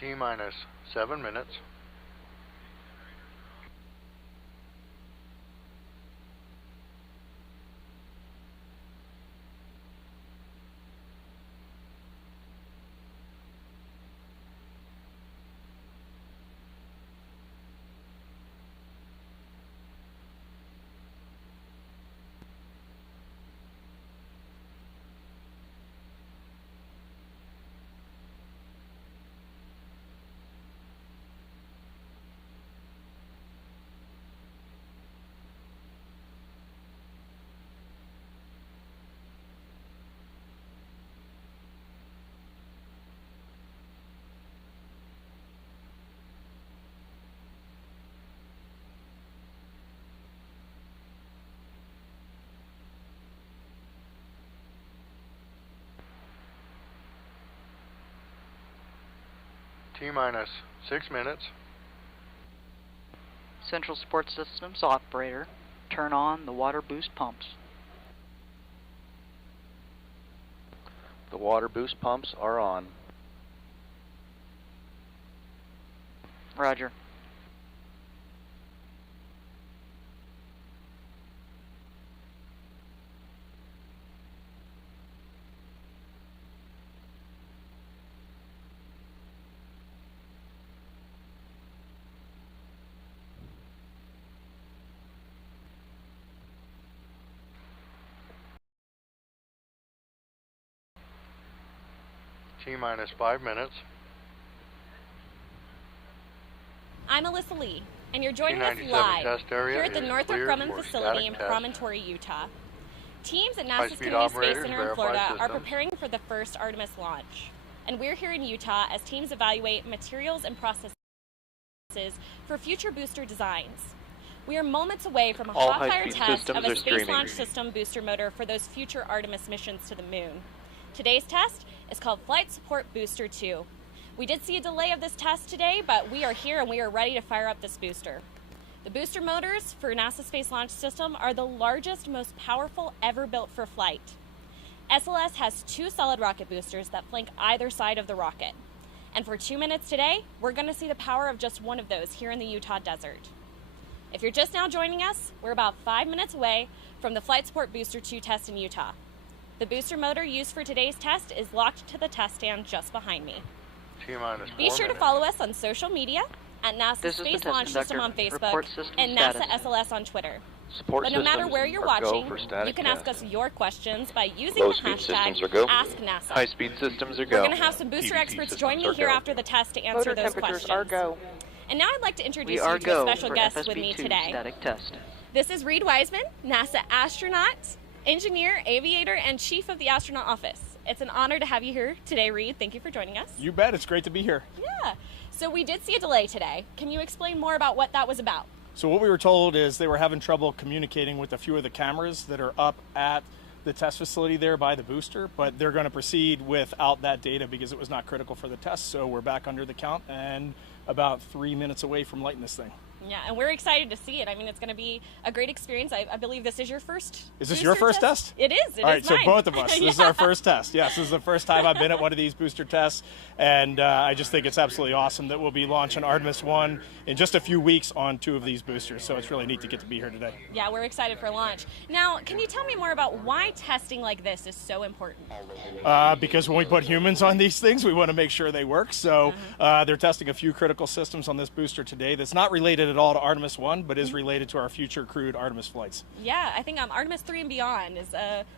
T-minus 7 minutes. T-minus 6 minutes. Central Support Systems operator, turn on the water boost pumps. The water boost pumps are on. Roger. T-minus 5 minutes. I'm Alyssa Lee, and you're joining us T-97 live test area here at the is Northrop cleared Grumman for facility static in test. Promontory, Utah. Teams at NASA's High-speed Kennedy Space operators Center in verify Florida are systems. preparing for the first Artemis launch. And we're here in Utah as teams evaluate materials and processes for future booster designs. We are moments away from a All hot-fire high-speed test systems of a are Space screaming. Launch System booster motor for those future Artemis missions to the moon. Today's test is called Flight Support Booster 2. We did see a delay of this test today, but we are here and we are ready to fire up this booster. The booster motors for NASA's Space Launch System are the largest, most powerful ever built for flight. SLS has 2 solid rocket boosters that flank either side of the rocket. And for 2 minutes today, we're going to see the power of just one of those here in the Utah desert. If you're just now joining us, we're about 5 minutes away from the Flight Support Booster 2 test in Utah. The booster motor used for today's test is locked to the test stand just behind me. T-minus 4 Be sure to minutes. follow us on social media at NASA This is the Space test Launch System conductor. on Facebook Report system and status. NASA SLS on Twitter. Support But no matter systems where you're are go watching, for static you can ask test. us your questions by using Low the speed systems hashtag are go. AskNASA. High-speed systems are We're go. going to have some booster PVC experts systems join me are here go. after the test to answer Motor those temperatures questions. are go. And now I'd like to introduce We are you to go a special for guest with me FSB2 today. static test. This is Reed Wiseman, NASA astronaut, engineer, aviator, and chief of the astronaut office. It's an honor to have you here today, Reed. Thank you for joining us. You bet. It's great to be here. Yeah. So we did see a delay today. Can you explain more about what that was about? So what we were told is they were having trouble communicating with a few of the cameras that are up at the test facility there by the booster, but they're going to proceed without that data because it was not critical for the test. So we're back under the count and about 3 minutes away from lighting this thing. Yeah, and we're excited to see it. I mean, it's going to be a great experience. I believe this is your first. Is this booster your first test? It is. It All right, is so mine. both of us. This is our first test. Yes, this is the first time I've been at one of these booster tests, and I just think it's absolutely awesome that we'll be launching Artemis 1 in just a few weeks on 2 of these boosters. So it's really neat to get to be here today. Yeah, we're excited for launch. Now, can you tell me more about why testing like this is so important? Because when we put humans on these things, we want to make sure they work. So they're testing a few critical systems on this booster today that's not related at all to Artemis 1, but is related to our future crewed Artemis flights. Yeah, I think Artemis 3 and beyond is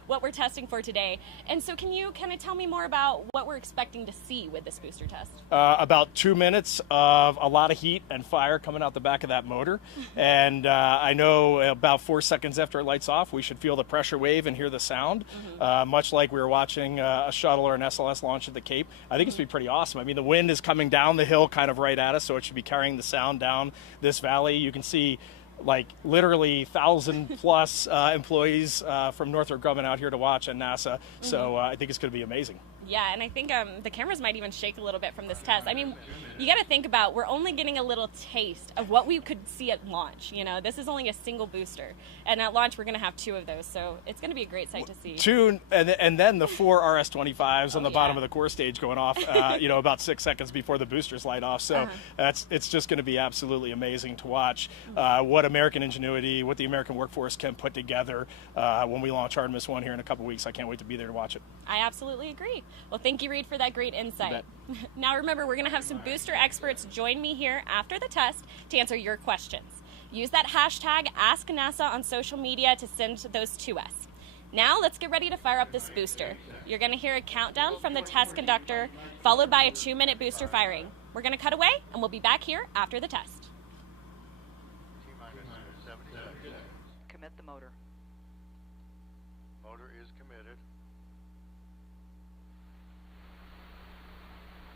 what we're testing for today. And so can you kind of tell me more about what we're expecting to see with this booster test? About 2 minutes of a lot of heat and fire coming out the back of that motor. And I know about 4 seconds after it lights off, we should feel the pressure wave and hear the sound, much like we were watching a shuttle or an SLS launch at the Cape. I think it's going to be pretty awesome. I mean, the wind is coming down the hill kind of right at us, so it should be carrying the sound down this valley. You can see like literally 1,000 plus employees from Northrop Grumman out here to watch at NASA. So I think it's going to be amazing. Yeah, and I think the cameras might even shake a little bit from this test. I mean, you got to think about, we're only getting a little taste of what we could see at launch. You know, this is only a single booster, and at launch we're going to have 2 of those, so it's going to be a great sight to see. 2, and then the 4 RS-25s on the bottom yeah. of the core stage going off, you know, about 6 seconds before the boosters light off. So it's just going to be absolutely amazing to watch what American ingenuity, what the American workforce can put together when we launch Artemis 1 here in a couple weeks. I can't wait to be there to watch it. I absolutely agree. Well, thank you, Reed, for that great insight. Now remember, we're going to have some booster experts join me here after the test to answer your questions. Use that hashtag AskNASA on social media to send those to us. Now let's get ready to fire up this booster. You're going to hear a countdown from the test conductor, followed by a 2-minute booster firing. We're going to cut away, and we'll be back here after the test. T-minus 70 seconds. Commit the motor. Motor is committed.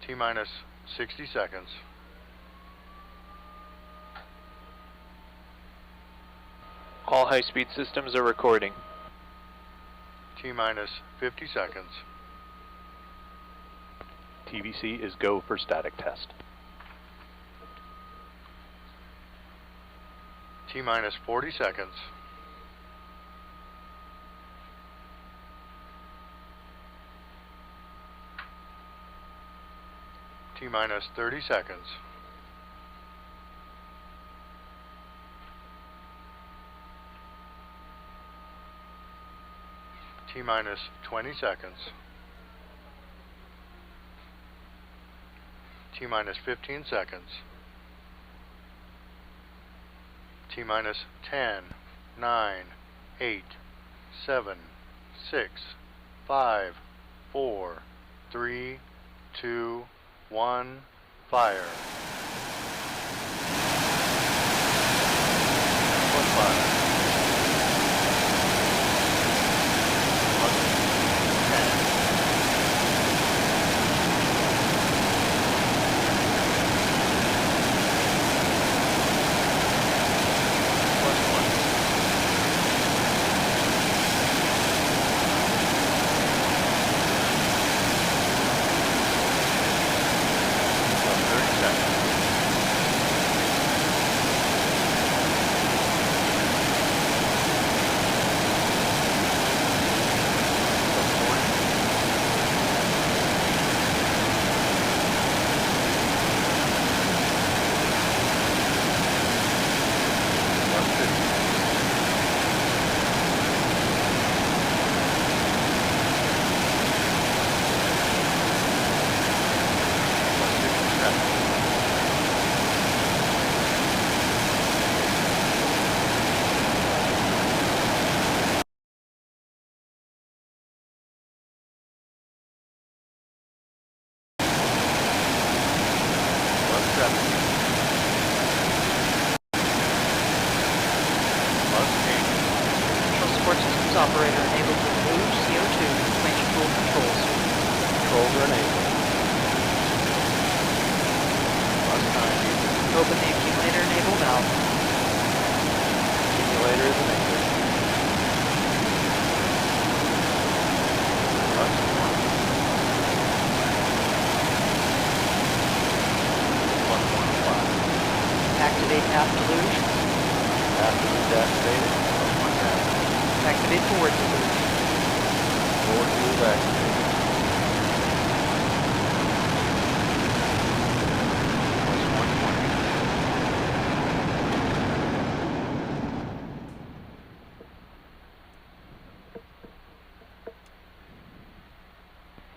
T-minus 60 seconds. All high-speed systems are recording. T-minus 50 seconds. TVC is go for static test. T-minus 40 seconds. T-minus 30 seconds. T-minus 20 seconds. T-minus 15 seconds. T-minus 10, 9, 8, 7, 6, 5, 4, 3, 2, 1, fire. 1 fire. 170. Operator enabled to remove CO2 quench tool controls. Controls are enabled. Open the accumulator enable valve. Accumulator is enabled. Activate aft deluge. After it's activated, Activate forward deluge. forward move activated.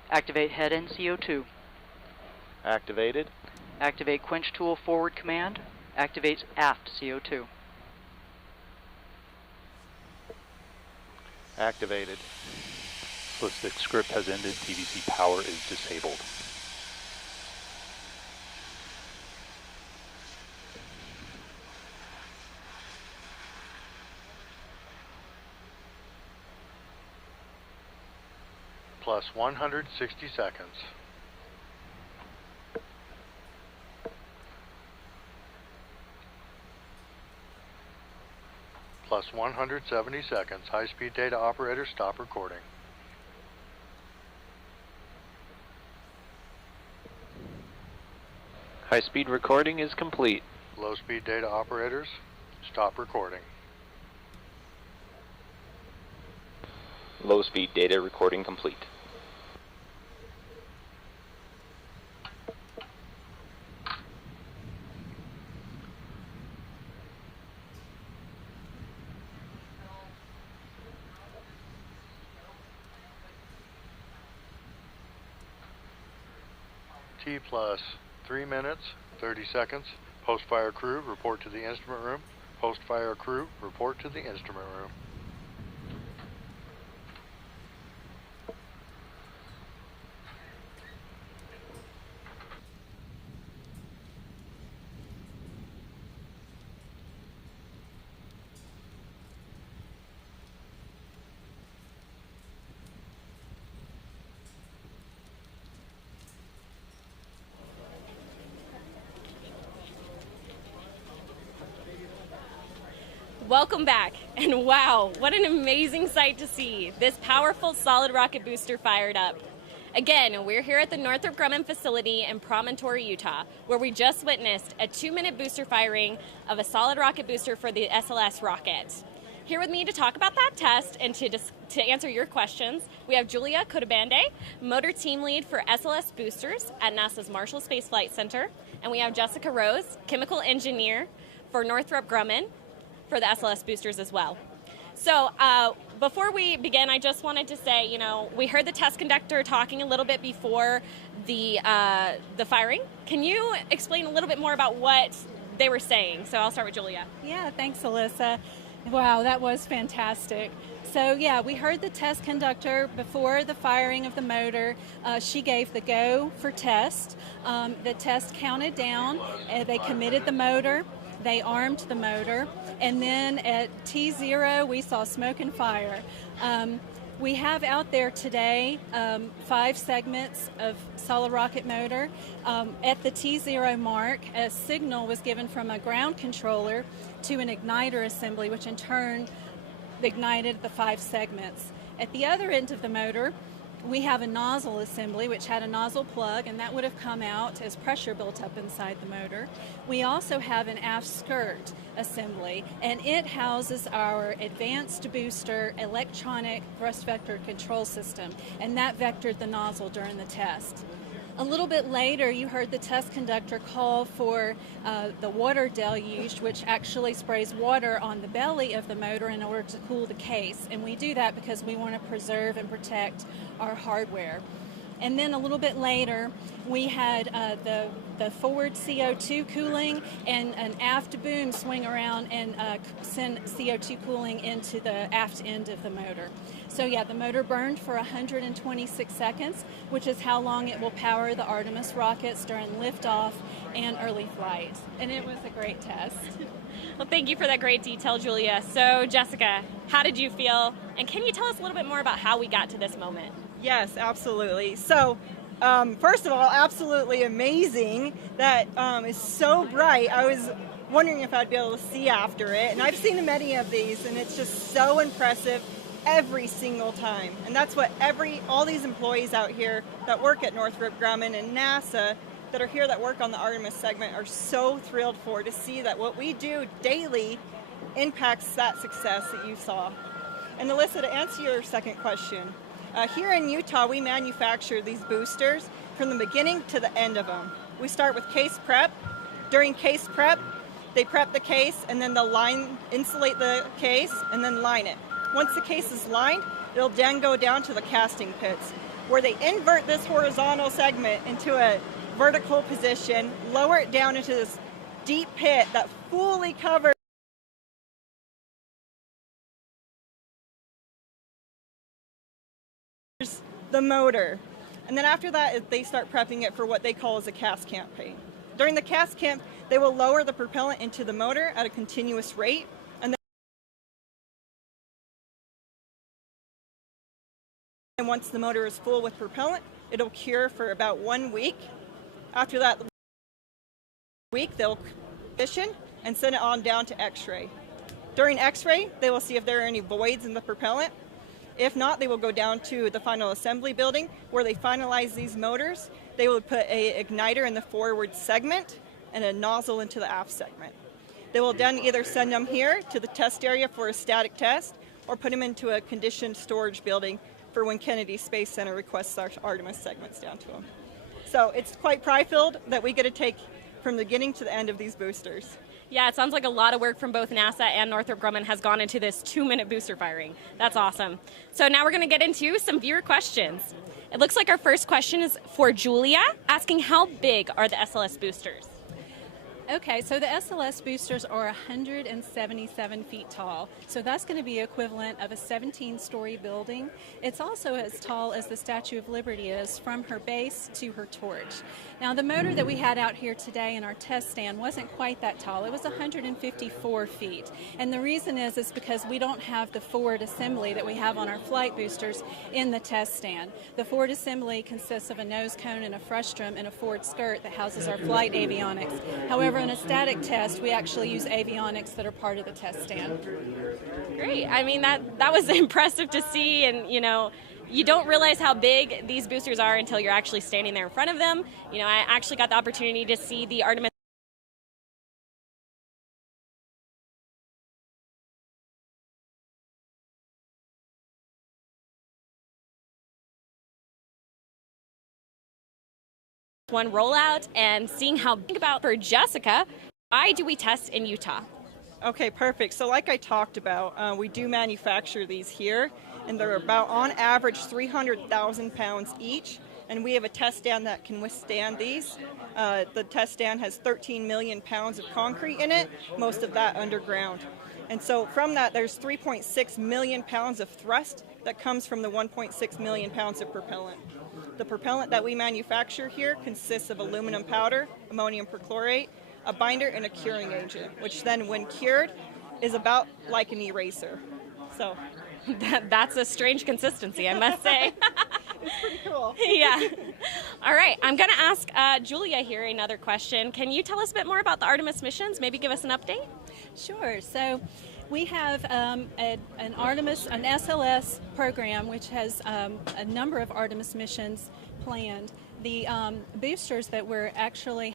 Activate head end CO2. Activated. Activate quench tool forward command. Activates aft CO2. Activated. Ballistic script has ended. TVC power is disabled. Plus 160 seconds. Plus 170 seconds. High-speed data operator, stop recording. High-speed recording is complete. Low-speed data operators, stop recording. Low-speed data recording complete. T plus 3 minutes, 30 seconds. Post-fire crew, report to the instrument room. Post-fire crew, report to the instrument room. Welcome back, and wow, what an amazing sight to see. This powerful solid rocket booster fired up. Again, we're here at the Northrop Grumman facility in Promontory, Utah, where we just witnessed a 2-minute booster firing of a solid rocket booster for the SLS rocket. Here with me to talk about that test and to answer your questions, we have Julia Cotabande, motor team lead for SLS boosters at NASA's Marshall Space Flight Center, and we have Jessica Rose, chemical engineer for Northrop Grumman, for the SLS boosters as well. So before we begin, I just wanted to say, we heard the test conductor talking a little bit before the firing. Can you explain a little bit more about what they were saying? So I'll start with Julia. Yeah, thanks, Alyssa. Wow, that was fantastic. So yeah, we heard the test conductor before the firing of the motor. She gave the go for test. The test counted down. They committed the motor. They armed the motor, and then at T0 we saw smoke and fire. We have out there today 5 segments of solid rocket motor. At the T0 mark, a signal was given from a ground controller to an igniter assembly, which in turn ignited the 5 segments. At the other end of the motor, we have a nozzle assembly which had a nozzle plug, and that would have come out as pressure built up inside the motor. We also have an aft skirt assembly, and it houses our advanced booster electronic thrust vector control system, and that vectored the nozzle during the test. A little bit later, you heard the test conductor call for the water deluge, which actually sprays water on the belly of the motor in order to cool the case. And we do that because we want to preserve and protect our hardware. And then a little bit later, we had the forward CO2 cooling and an aft boom swing around and send CO2 cooling into the aft end of the motor. So yeah, the motor burned for 126 seconds, which is how long it will power the Artemis rockets during liftoff and early flight. And it was a great test. Well, thank you for that great detail, Julia. So Jessica, how did you feel? And can you tell us a little bit more about how we got to this moment? Yes, absolutely. So, first of all, absolutely amazing. That is so bright. I was wondering if I'd be able to see after it. And I've seen many of these, and it's just so impressive every single time. And that's what all these employees out here that work at Northrop Grumman and NASA that are here that work on the Artemis segment are so thrilled for, to see that what we do daily impacts that success that you saw. And Alyssa, to answer your second question, here in Utah, we manufacture these boosters from the beginning to the end of them. We start with case prep. During case prep, they prep the case, and then they'll insulate the case, and then line it. Once the case is lined, it'll then go down to the casting pits, where they invert this horizontal segment into a vertical position, lower it down into this deep pit that fully covers the motor. And then after that, they start prepping it for what they call as a cast campaign. During the cast camp, they will lower the propellant into the motor at a continuous rate. And once the motor is full with propellant, it'll cure for about 1 week. After that week, they'll condition and send it on down to X-ray. During X-ray, they will see if there are any voids in the propellant. If not, they will go down to the final assembly building where they finalize these motors. They will put an igniter in the forward segment, and a nozzle into the aft segment. They will then either send them here to the test area for a static test or put them into a conditioned storage building for when Kennedy Space Center requests our Artemis segments down to them. So it's quite pride-filled that we get to take from the beginning to the end of these boosters. Yeah, it sounds like a lot of work from both NASA and Northrop Grumman has gone into this 2-minute booster firing. That's awesome. So now we're going to get into some viewer questions. It looks like our first question is for Julia, asking how big are the SLS boosters? Okay, so the SLS boosters are 177 feet tall, so that's going to be equivalent of a 17-story building. It's also as tall as the Statue of Liberty is from her base to her torch. Now, the motor that we had out here today in our test stand wasn't quite that tall. It was 154 feet, and the reason is because we don't have the forward assembly that we have on our flight boosters in the test stand. The forward assembly consists of a nose cone and a frustrum and a forward skirt that houses our flight avionics. However, in a static test, we actually use avionics that are part of the test stand. Great. I mean, that was impressive to see, and you don't realize how big these boosters are until you're actually standing there in front of them. I actually got the opportunity to see the Artemis one rollout and seeing how big about for Jessica. Why do we test in Utah? Okay, perfect. So like I talked about, we do manufacture these here, and they're about, on average, 300,000 pounds each, and we have a test stand that can withstand these. The test stand has 13 million pounds of concrete in it, most of that underground. And so from that, there's 3.6 million pounds of thrust that comes from the 1.6 million pounds of propellant. The propellant that we manufacture here consists of aluminum powder, ammonium perchlorate, a binder, and a curing agent, which then, when cured, is about like an eraser. So that's a strange consistency, I must say. It's pretty cool. Yeah. All right, I'm going to ask Julia here another question. Can you tell us a bit more about the Artemis missions? Maybe give us an update? Sure. So we have an SLS program which has a number of Artemis missions planned. The boosters that we're actually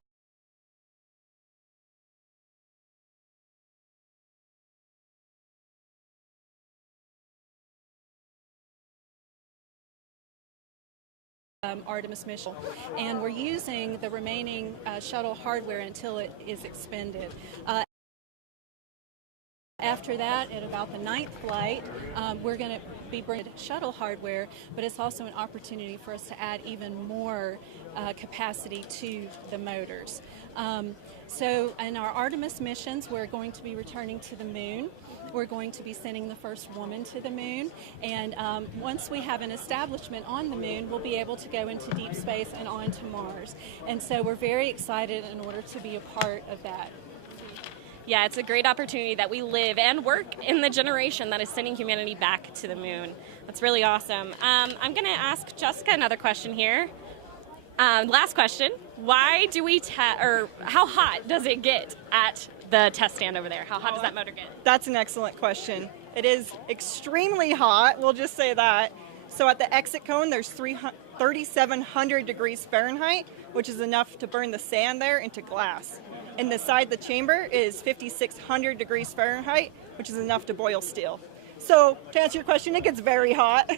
Artemis mission, and we're using the remaining shuttle hardware until it is expended. After that, at about the 9th flight, we're going to be bringing shuttle hardware, but it's also an opportunity for us to add even more capacity to the motors. So in our Artemis missions, we're going to be returning to the moon. We're going to be sending the first woman to the moon, and once we have an establishment on the moon, we'll be able to go into deep space and on to Mars. And so we're very excited in order to be a part of that. Yeah, it's a great opportunity that we live and work in the generation that is sending humanity back to the moon. That's really awesome. I'm going to ask Jessica another question here. Last question. Why do we or how hot does it get at the test stand over there? How hot does that motor get? That's an excellent question. It is extremely hot, we'll just say that. So at the exit cone, there's 3,700 degrees Fahrenheit, which is enough to burn the sand there into glass. Inside the chamber is 5,600 degrees Fahrenheit, which is enough to boil steel. So to answer your question, it gets very hot.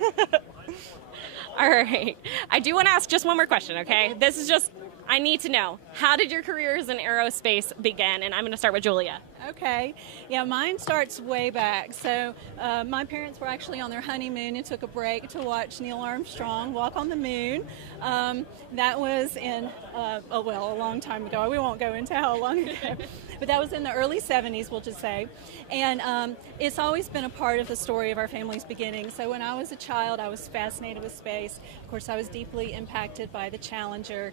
All right. I do want to ask just one more question, okay? This is just, I need to know, how did your careers in aerospace begin? And I'm going to start with Julia. Okay. Yeah, mine starts way back. So my parents were actually on their honeymoon and took a break to watch Neil Armstrong walk on the moon. That was in, a long time ago. We won't go into how long ago. But that was in the early 70s, we'll just say. And it's always been a part of the story of our family's beginning. So when I was a child, I was fascinated with space. Of course, I was deeply impacted by the Challenger.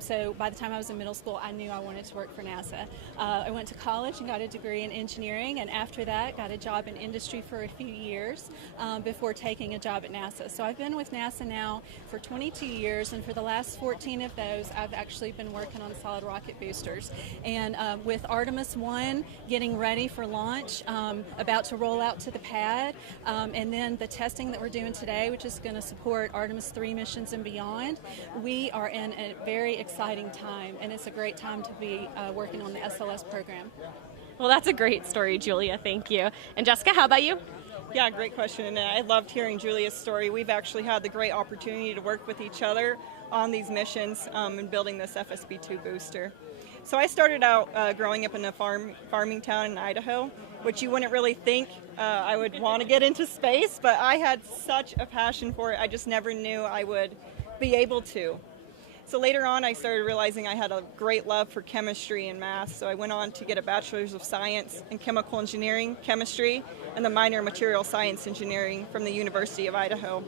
So by the time I was in middle school, I knew I wanted to work for NASA. I went to college and got a degree in engineering, and after that got a job in industry for a few years before taking a job at NASA. So I've been with NASA now for 22 years, and for the last 14 of those I've actually been working on solid rocket boosters. And with Artemis 1 getting ready for launch, about to roll out to the pad, and then the testing that we're doing today, which is going to support Artemis Artemis 3 missions and beyond. We are in a very exciting time, and it's a great time to be working on the SLS program. Well, that's a great story, Julia. Thank you. And Jessica, how about you? Yeah, great question. And I loved hearing Julia's story. We've actually had the great opportunity to work with each other on these missions and building this FSB-2 booster. So I started out growing up in a farming town in Idaho, which you wouldn't really think I would want to get into space, but I had such a passion for it. I just never knew I would be able to. So later on, I started realizing I had a great love for chemistry and math, so I went on to get a Bachelor's of Science in Chemical Engineering, Chemistry, and the minor in Material Science Engineering from the University of Idaho.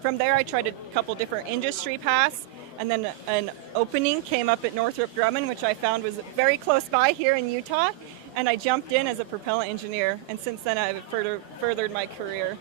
From there, I tried a couple different industry paths, and then an opening came up at Northrop Grumman, which I found was very close by here in Utah, and I jumped in as a propellant engineer, and since then I've furthered my career.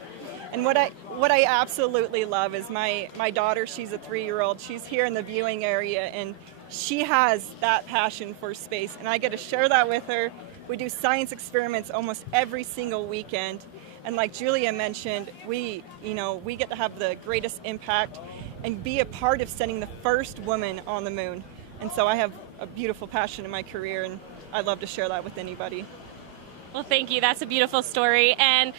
And what I absolutely love is my daughter. She's a 3-year-old. She's here in the viewing area, and she has that passion for space, and I get to share that with her. We do science experiments almost every single weekend, and like Julia mentioned, we get to have the greatest impact and be a part of sending the first woman on the moon. And so I have a beautiful passion in my career, and I'd love to share that with anybody. Well, thank you. That's a beautiful story. And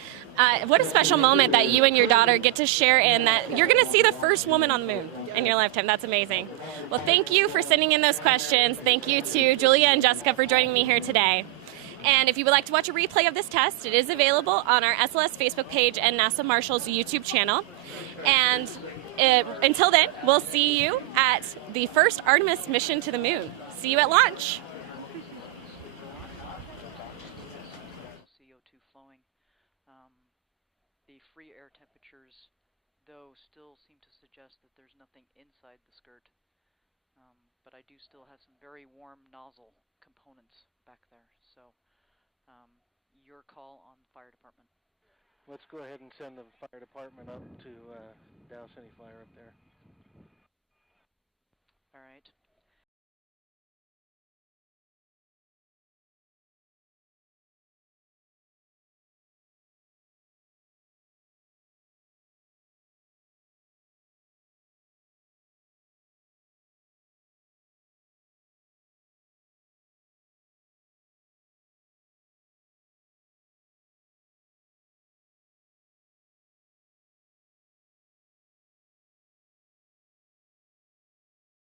what a special moment that you and your daughter get to share in that you're going to see the first woman on the moon in your lifetime. That's amazing. Well, thank you for sending in those questions. Thank you to Julia and Jessica for joining me here today. And if you would like to watch a replay of this test, it is available on our SLS Facebook page and NASA Marshall's YouTube channel. And until then, we'll see you at the first Artemis mission to the moon. See you at launch. CO2 flowing. The free air temperatures, though, still seem to suggest that there's nothing inside the skirt. But I do still have some very warm nozzle components back there. So your call on the fire department. Let's go ahead and send the fire department up to douse any fire up there.